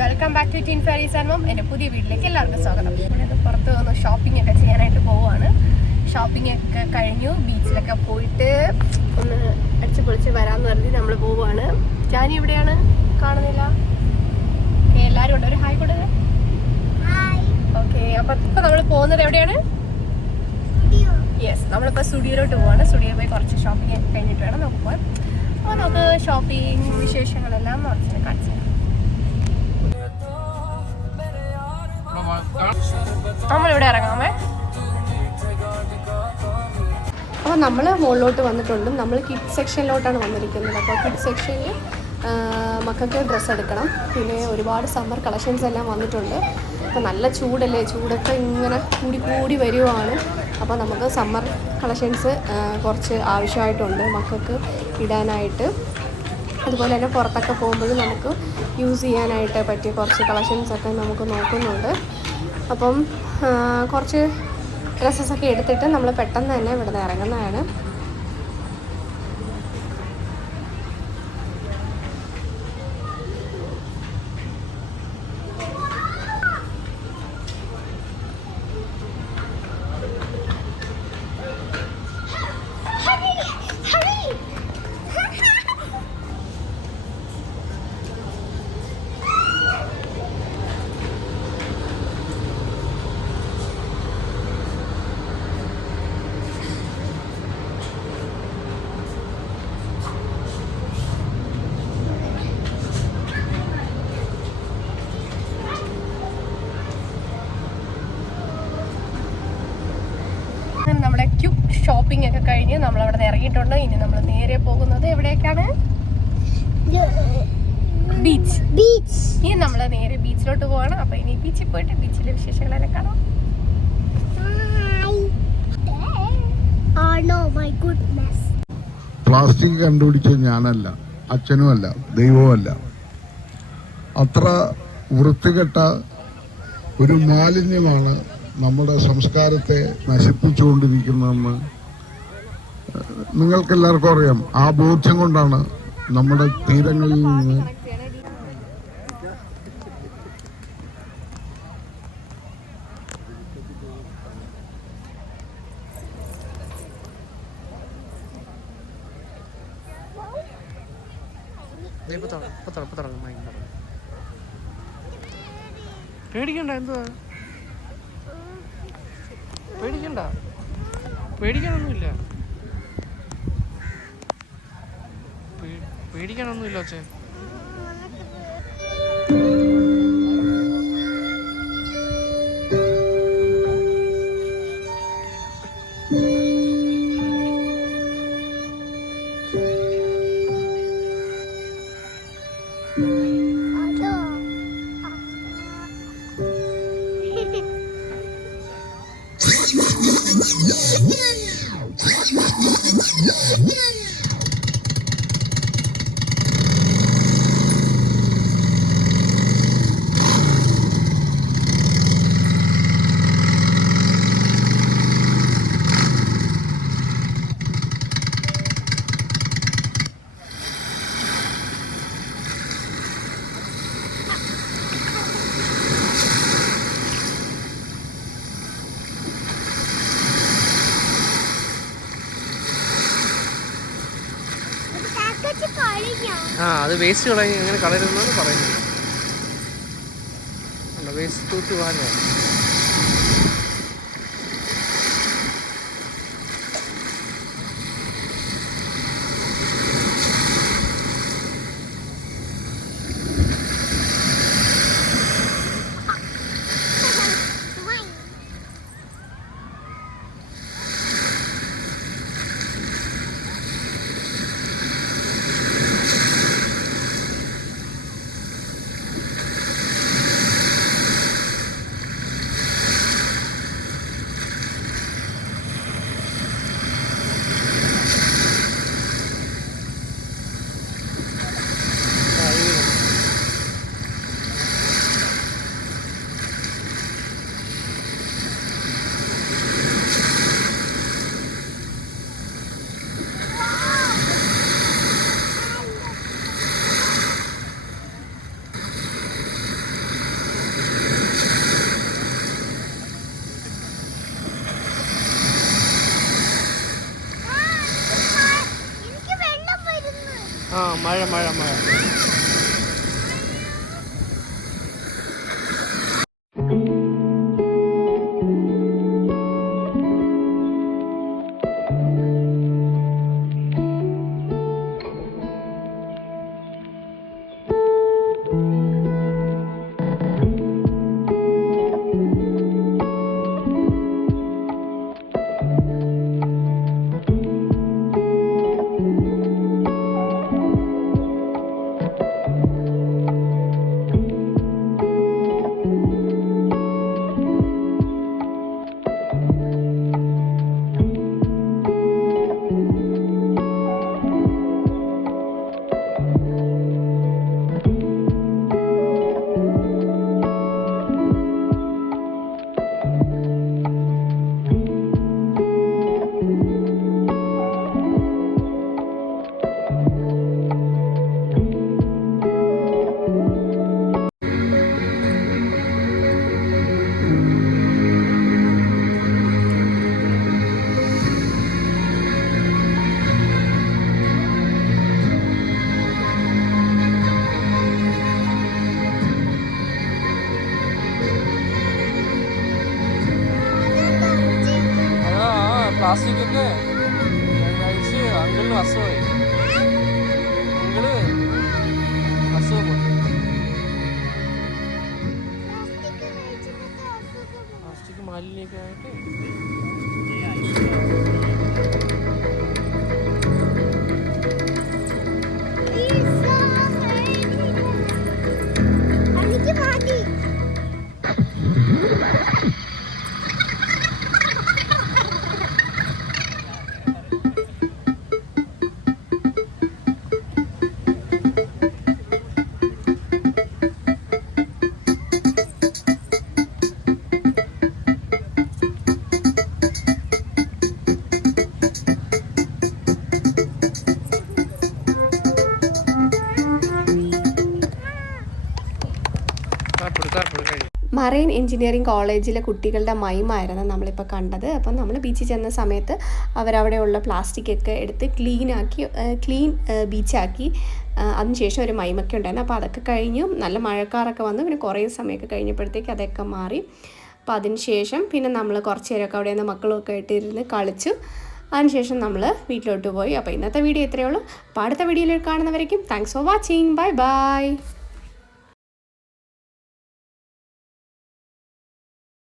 Welcome back to tin fairies and mom. എൻ്റെ പുതിയ വീട്ടിലേക്ക് എല്ലാവർക്കും സ്വാഗതം. ഇവിടെ പുറത്ത് വന്ന് ഷോപ്പിംഗ് ഒക്കെ ചെയ്യാനായിട്ട് പോവുകയാണ്. ഷോപ്പിംഗ് ഒക്കെ കഴിഞ്ഞു, ബീച്ചിലൊക്കെ പോയിട്ട് ഒന്ന് അടിച്ച് പൊളിച്ച് വരാമെന്ന് പറഞ്ഞ് നമ്മൾ പോവുകയാണ്. ജാനി എവിടെയാണ്? കാണുന്നില്ല. എല്ലാവരും ഉണ്ട്. ഒരു ഹായ് കൊടുക്ക. ഓക്കെ, അപ്പം ഇപ്പം നമ്മൾ പോകുന്നത് എവിടെയാണ്? യെസ്, നമ്മളിപ്പോൾ സ്റ്റുഡിയോയിലോട്ട് പോവാണ്. സ്റ്റുഡിയോ പോയി കുറച്ച് ഷോപ്പിംഗ് ഒക്കെ കഴിഞ്ഞിട്ട് വേണം നമുക്ക് പോകാൻ. അപ്പോൾ നമുക്ക് ഷോപ്പിംഗ് വിശേഷങ്ങളെല്ലാം കുറച്ച് കാണിച്ചു തരാം. നമ്മളിവിടെ ഇറങ്ങാമേ. അപ്പോൾ നമ്മൾ മുകളിലോട്ട് വന്നിട്ടുണ്ട്. നമ്മൾ കിഡ്സ് സെക്ഷനിലോട്ടാണ് വന്നിരിക്കുന്നത്. അപ്പോൾ കിഡ്സ് സെക്ഷനിൽ മക്കൾക്ക് ഡ്രസ്സ് എടുക്കണം. പിന്നെ ഒരുപാട് സമ്മർ കളക്ഷൻസ് എല്ലാം വന്നിട്ടുണ്ട്. അപ്പോൾ നല്ല ചൂടല്ലേ, ചൂടൊക്കെ ഇങ്ങനെ കൂടി വരുവാണ്. അപ്പോൾ നമുക്ക് സമ്മർ കളക്ഷൻസ് കുറച്ച് ആവശ്യമായിട്ടുണ്ട് മക്കൾക്ക് ഇടാനായിട്ട്. അതുപോലെ തന്നെ പുറത്തൊക്കെ പോകുമ്പോഴും നമുക്ക് യൂസ് ചെയ്യാനായിട്ട് പറ്റിയ കുറച്ച് കളക്ഷൻസൊക്കെ നമുക്ക് നോക്കുന്നുണ്ട്. അപ്പം കുറച്ച് ഡ്രസ്സസൊക്കെ എടുത്തിട്ട് നമ്മൾ പെട്ടെന്ന് തന്നെ ഇവിടുന്ന് ഇറങ്ങുന്നതാണ്. നമ്മുടെ ക്യൂബ് ഷോപ്പിംഗ് ഒക്കെ കഴിഞ്ഞ് നമ്മളവിടെ നിന്ന് ഇറങ്ങിയിട്ടുണ്ട്. ഇനി നമ്മൾ നേരെ പോകുന്നത് എവിടേക്കാണ്? ബീച്ച്. ഇനി നമ്മൾ നേരെ ബീച്ചിലോട്ട് പോവാണ്. അപ്പൊ ഇനി ബീച്ചിൽ പോയിട്ട് ബീച്ചിലെ വിശേഷങ്ങളെല്ലാം കാണാം. പ്ലാസ്റ്റിക് കണ്ടുപിടിച്ച ഞാനല്ല, അച്ഛനുമല്ല, ദൈവവുമല്ല. അത്ര വൃത്തികെട്ട ഒരു മാലിന്യമാണ് നമ്മുടെ സംസ്കാരത്തെ നശിപ്പിച്ചുകൊണ്ടിരിക്കുന്നതെന്ന് നിങ്ങൾക്കെല്ലാവർക്കും അറിയാം. ആ ബോധ്യം കൊണ്ടാണ് നമ്മുടെ തീരങ്ങളിൽ നിന്ന് പേടിക്കണ്ട. എന്തുവാ പേടിക്കണ്ട, പേടിക്കാനൊന്നുമില്ല, പേടിക്കാനൊന്നുമില്ല അച്ഛൻ. അത് വേസ്റ്റ് കളഞ്ഞ് അങ്ങനെ കളരുതെന്നാണ് പറയുന്നത്. അല്ല, വേസ്റ്റ് തൂത്ത് വാങ്ങുക. ആ മഴ മഴ മഴ. പ്ലാസ്റ്റിക് ഒക്കെ കഴിച്ച് അങ്കിളിന് അസുഖമായി. അങ്കിള് അസുഖം പ്ലാസ്റ്റിക് മാലിന്യൊക്കെ ആയിട്ട്. മറൈൻ എഞ്ചിനീയറിംഗ് കോളേജിലെ കുട്ടികളുടെ മൈമായിരുന്നു നമ്മളിപ്പോൾ കണ്ടത്. അപ്പം നമ്മൾ ബീച്ചിൽ ചെന്ന സമയത്ത് അവരവിടെയുള്ള പ്ലാസ്റ്റിക്കൊക്കെ എടുത്ത് ക്ലീൻ ബീച്ചാക്കി. അതിനുശേഷം ഒരു മൈമൊക്കെ ഉണ്ടായിരുന്നു. അപ്പോൾ അതൊക്കെ കഴിഞ്ഞു നല്ല മഴക്കാറൊക്കെ വന്നു. പിന്നെ കുറേ സമയമൊക്കെ കഴിഞ്ഞപ്പോഴത്തേക്ക് അതൊക്കെ മാറി. അപ്പോൾ അതിന് ശേഷം പിന്നെ നമ്മൾ കുറച്ച് നേരമൊക്കെ അവിടെ നിന്ന് മക്കളൊക്കെ ആയിട്ട് ഇരുന്ന് കളിച്ചു. അതിനുശേഷം നമ്മൾ വീട്ടിലോട്ട് പോയി. അപ്പോൾ ഇന്നത്തെ വീഡിയോ ഇത്രയേ ഉള്ളൂ. അപ്പോൾ അടുത്ത വീഡിയോയിൽ കാണുന്നവരേക്കും thanks for watching. Bye by.